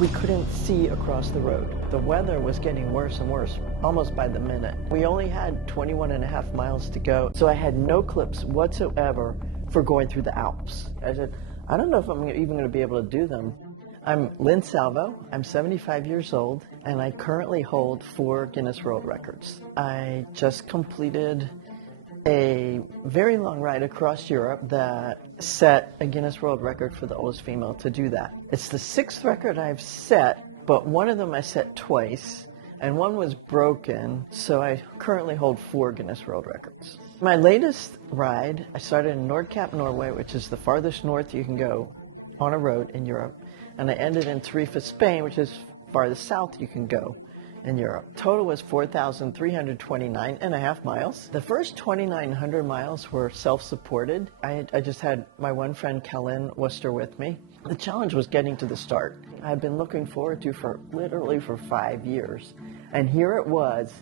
We couldn't see across the road. The weather was getting worse and worse, almost by the minute. We only had 21.5 miles to go, so I had no clips whatsoever for going through the Alps. I said, I don't know if I'm even going to be able to do them. I'm Lynn Salvo, I'm 75 years old, and I currently hold 4 Guinness World Records. I just completed a very long ride across Europe that set a Guinness World Record for the oldest female to do that. It's the 6th record I've set, but one of them I set twice, and one was broken, so I currently hold 4 Guinness World Records. My latest ride, I started in Nordkapp, Norway, which is the farthest north you can go on a road in Europe, and I ended in Tarifa, Spain, which is farthest south you can go in Europe. Total was 4,329.5 miles. The first 2,900 miles were self-supported. I just had my one friend, Lynn Worcester, with me. The challenge was getting to the start. I've been looking forward to literally for 5 years. And here it was,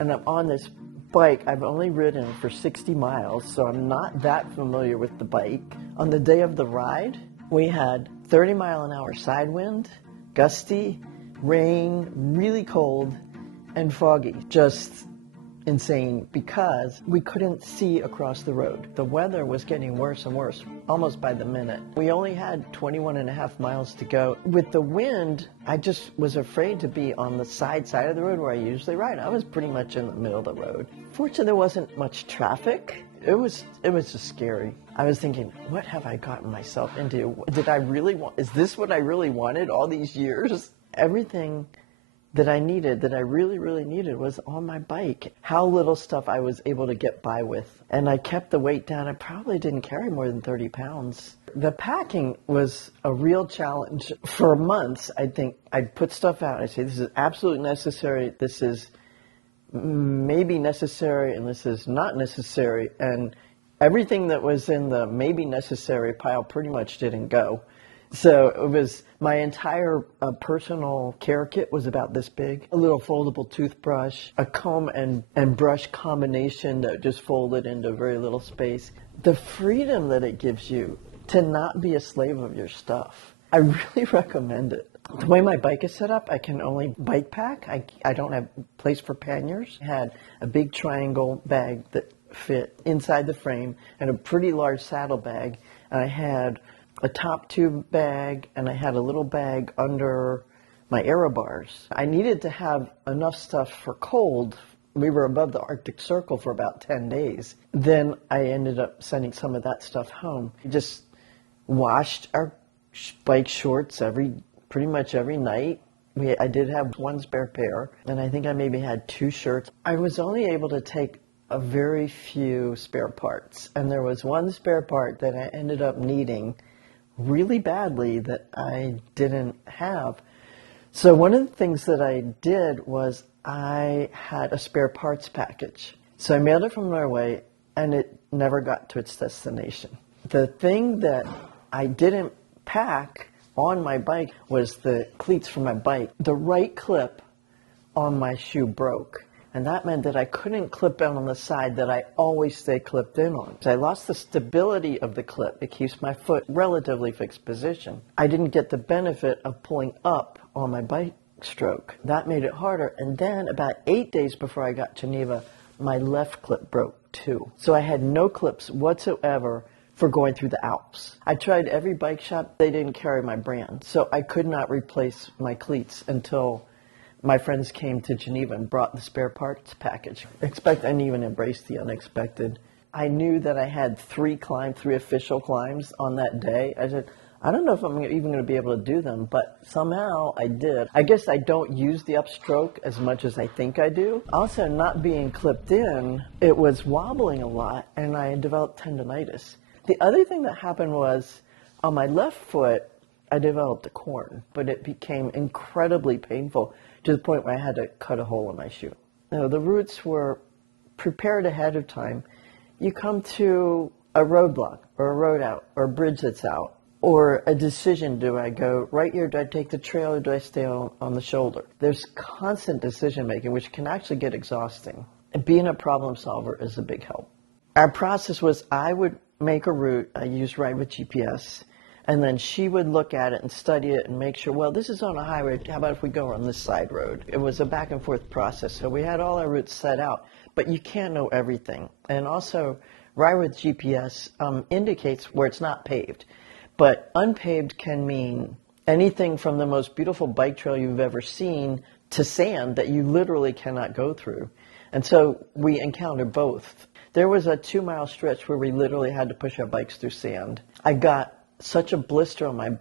and I'm on this bike. I've only ridden for 60 miles, so I'm not that familiar with the bike. On the day of the ride, we had 30-mile-an-hour side wind, gusty, rain, really cold, and foggy. Just insane because we couldn't see across the road. The weather was getting worse and worse, almost by the minute. We only had 21.5 miles to go. With the wind, I just was afraid to be on the side of the road where I usually ride. I was pretty much in the middle of the road. Fortunately, there wasn't much traffic. It was just scary. I was thinking, what have I gotten myself into? Did I really want, is this what I really wanted all these years? Everything that I needed, that I really, really needed, was on my bike. How little stuff I was able to get by with. And I kept the weight down. I probably didn't carry more than 30 pounds. The packing was a real challenge. For months, I think I'd put stuff out. I'd say, this is absolutely necessary. This is maybe necessary, and this is not necessary. And everything that was in the maybe necessary pile pretty much didn't go. So it was, my entire personal care kit was about this big. A little foldable toothbrush, a comb and brush combination that just folded into very little space. The freedom that it gives you to not be a slave of your stuff, I really recommend it. The way my bike is set up, I can only bike pack. I don't have place for panniers. I had a big triangle bag that fit inside the frame and a pretty large saddle bag. And I had a top tube bag, and I had a little bag under my aero bars. I needed to have enough stuff for cold. We were above the Arctic Circle for about 10 days. Then I ended up sending some of that stuff home. We just washed our bike shorts pretty much every night. I did have one spare pair, and I think I maybe had 2 shirts. I was only able to take a very few spare parts, and there was one spare part that I ended up needing really badly that I didn't have. So one of the things that I did was I had a spare parts package. So I mailed it from Norway, and it never got to its destination. The thing that I didn't pack on my bike was the cleats for my bike. The right clip on my shoe broke. And that meant that I couldn't clip in on the side that I always stay clipped in on. So I lost the stability of the clip. It keeps my foot relatively fixed position. I didn't get the benefit of pulling up on my bike stroke. That made it harder. And then about 8 days before I got to Geneva, my left clip broke too. So I had no clips whatsoever for going through the Alps. I tried every bike shop. They didn't carry my brand. So I could not replace my cleats until my friends came to Geneva and brought the spare parts package. I didn't even embrace the unexpected. I knew that I had 3 official climbs on that day. I said, I don't know if I'm even going to be able to do them, but somehow I did. I guess I don't use the upstroke as much as I think I do. Also, not being clipped in, it was wobbling a lot, and I developed tendonitis. The other thing that happened was, on my left foot, I developed a corn, but it became incredibly painful to the point where I had to cut a hole in my shoe. Now, the routes were prepared ahead of time. You come to a roadblock or a road out or a bridge that's out or a decision. Do I go right here? Do I take the trail or do I stay on the shoulder? There's constant decision making, which can actually get exhausting. And being a problem solver is a big help. Our process was I would make a route. I used Ride with GPS. And then she would look at it and study it and make sure, well, this is on a highway. How about if we go on this side road? It was a back and forth process. So we had all our routes set out, but you can't know everything. And also, Ride with GPS indicates where it's not paved. But unpaved can mean anything from the most beautiful bike trail you've ever seen to sand that you literally cannot go through. And so we encountered both. There was a 2-mile stretch where we literally had to push our bikes through sand. I got such a blister on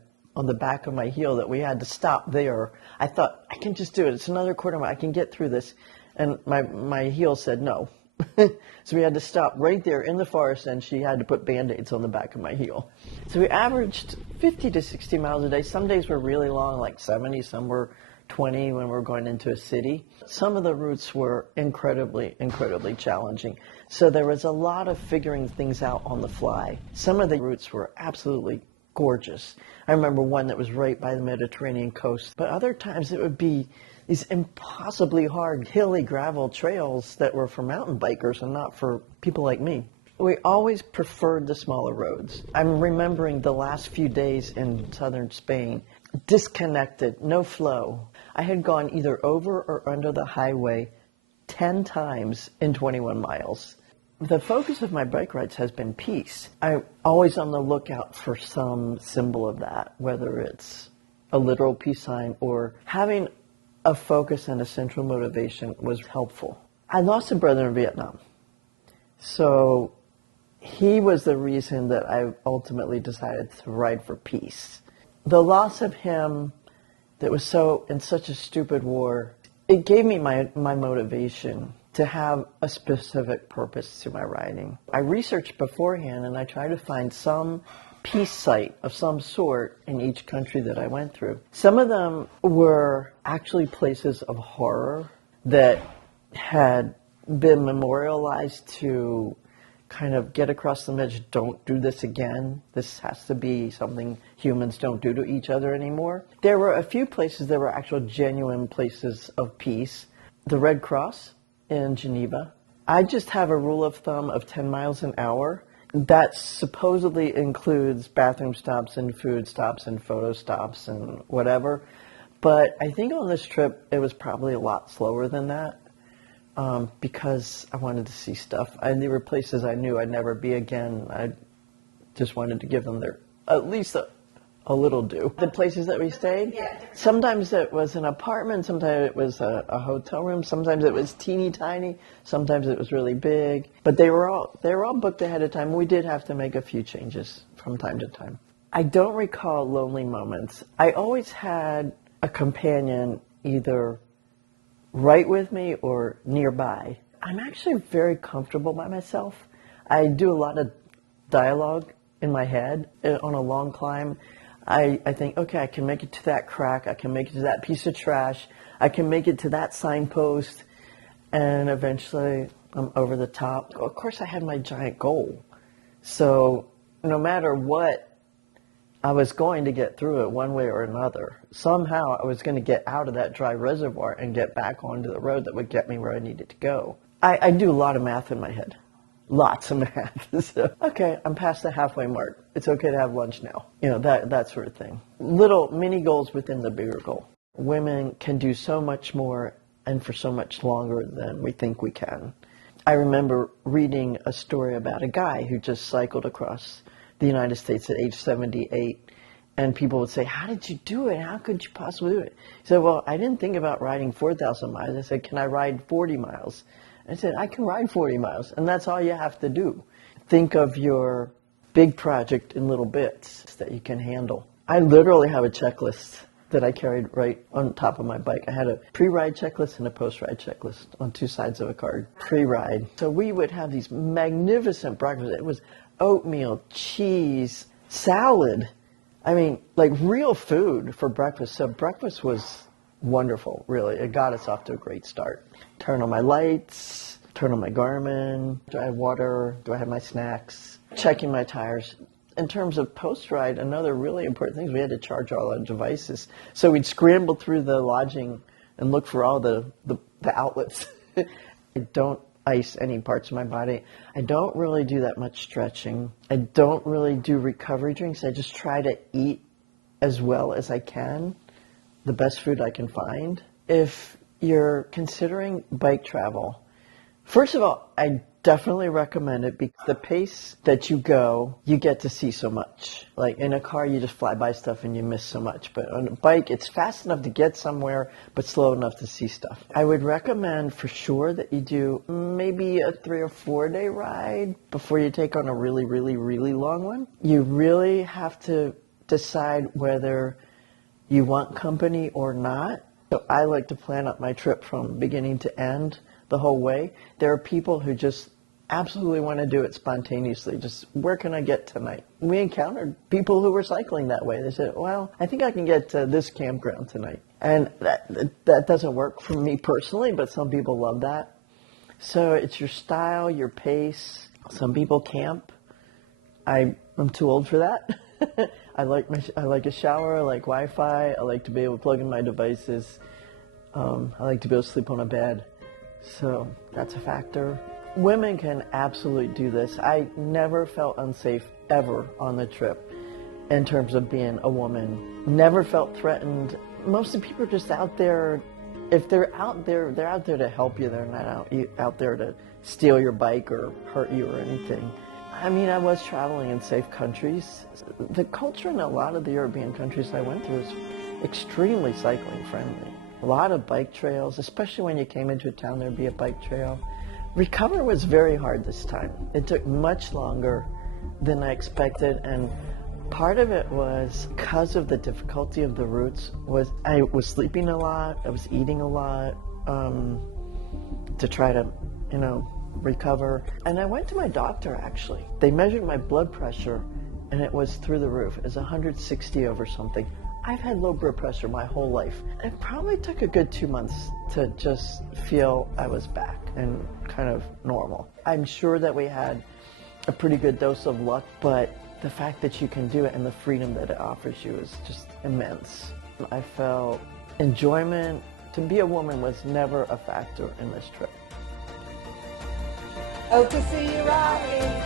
the back of my heel that we had to stop there. I thought, I can just do it. It's another quarter mile. I can get through this. And my heel said no. So we had to stop right there in the forest, and she had to put Band-Aids on the back of my heel. So we averaged 50 to 60 miles a day. Some days were really long, like 70. Some were 20 when we were going into a city. Some of the routes were incredibly, incredibly challenging. So there was a lot of figuring things out on the fly. Some of the routes were absolutely gorgeous. I remember one that was right by the Mediterranean coast, but other times it would be these impossibly hard, hilly gravel trails that were for mountain bikers and not for people like me. We always preferred the smaller roads. I'm remembering the last few days in southern Spain, disconnected, no flow. I had gone either over or under the highway 10 times in 21 miles. The focus of my bike rides has been peace. I'm always on the lookout for some symbol of that, whether it's a literal peace sign or having a focus and a central motivation was helpful. I lost a brother in Vietnam. So he was the reason that I ultimately decided to ride for peace. The loss of him that was in such a stupid war, it gave me my motivation to have a specific purpose to my riding. I researched beforehand and I tried to find some peace site of some sort in each country that I went through. Some of them were actually places of horror that had been memorialized to kind of get across the message, don't do this again. This has to be something humans don't do to each other anymore. There were a few places that were actual genuine places of peace. The Red Cross in Geneva. I just have a rule of thumb of 10 miles an hour. That supposedly includes bathroom stops and food stops and photo stops and whatever. But I think on this trip, it was probably a lot slower than that because I wanted to see stuff. There were places I knew I'd never be again. I just wanted to give them at least a little due. The places that we stayed, sometimes it was an apartment, sometimes it was a hotel room, sometimes it was teeny tiny, sometimes it was really big. But they were all booked ahead of time. We did have to make a few changes from time to time. I don't recall lonely moments. I always had a companion either right with me or nearby. I'm actually very comfortable by myself. I do a lot of dialogue in my head on a long climb. I think, okay, I can make it to that crack, I can make it to that piece of trash, I can make it to that signpost, and eventually I'm over the top. Of course, I had my giant goal. So no matter what, I was going to get through it one way or another. Somehow I was going to get out of that dry reservoir and get back onto the road that would get me where I needed to go. I do a lot of math in my head. Lots of math. So, okay, I'm past the halfway mark. It's okay to have lunch now. You know, that sort of thing. Little mini goals within the bigger goal. Women can do so much more and for so much longer than we think we can. I remember reading a story about a guy who just cycled across the United States at age 78. And people would say, how did you do it? How could you possibly do it? He said, well, I didn't think about riding 4,000 miles. I said, can I ride 40 miles? I said, I can ride 40 miles, and that's all you have to do. Think of your big project in little bits that you can handle. I literally have a checklist that I carried right on top of my bike. I had a pre-ride checklist and a post-ride checklist on two sides of a card. Pre-ride. So we would have these magnificent breakfasts. It was oatmeal, cheese, salad. I mean, like real food for breakfast. So breakfast was wonderful, really. It got us off to a great start. Turn on my lights, turn on my Garmin. Do I have water? Do I have my snacks? Checking my tires. In terms of post-ride, another really important thing is we had to charge all our devices. So we'd scramble through the lodging and look for all the outlets. I don't ice any parts of my body. I don't really do that much stretching. I don't really do recovery drinks. I just try to eat as well as I can, the best food I can find. If you're considering bike travel, first of all, I definitely recommend it because the pace that you go, you get to see so much. Like in a car, you just fly by stuff and you miss so much. But on a bike, it's fast enough to get somewhere, but slow enough to see stuff. I would recommend for sure that you do maybe a 3 or 4 day ride before you take on a really, really, really long one. You really have to decide whether you want company or not. So I like to plan out my trip from beginning to end the whole way. There are people who just absolutely want to do it spontaneously. Just, where can I get tonight? We encountered people who were cycling that way. They said, well, I think I can get to this campground tonight. And that doesn't work for me personally, but some people love that. So it's your style, your pace. Some people camp. I'm too old for that. I like a shower, I like Wi-Fi, I like to be able to plug in my devices. I like to be able to sleep on a bed. So that's a factor. Women can absolutely do this. I never felt unsafe ever on the trip in terms of being a woman. Never felt threatened. Most of the people are just out there. If they're out there, they're out there to help you. They're not out there to steal your bike or hurt you or anything. I mean, I was traveling in safe countries. The culture in a lot of the European countries I went through is extremely cycling friendly. A lot of bike trails, especially when you came into a town, there'd be a bike trail. Recover was very hard this time. It took much longer than I expected, and part of it was because of the difficulty of the routes. I was sleeping a lot, I was eating a lot to try to, recover. And I went to my doctor, actually. They measured my blood pressure, and it was through the roof. It was 160 over something. I've had low blood pressure my whole life. It probably took a good 2 months to just feel I was back and kind of normal. I'm sure that we had a pretty good dose of luck, but the fact that you can do it and the freedom that it offers you is just immense. I felt enjoyment. To be a woman was never a factor in this trip. Hope to see you riding.